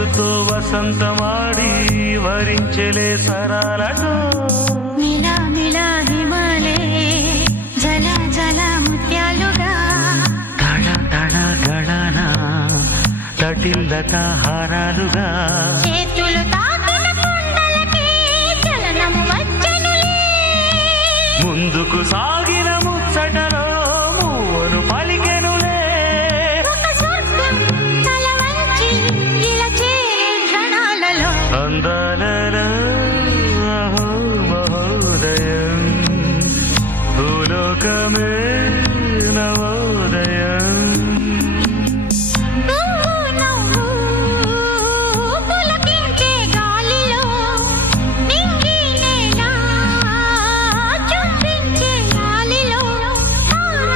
వయసుతో వసంతమాడి వరించెలే సరాలతో మిలా మిలా హిమాలే జల జల ముత్యాలుగా తడ తడ గళన తటిల్లత హారాలుగా చేతులు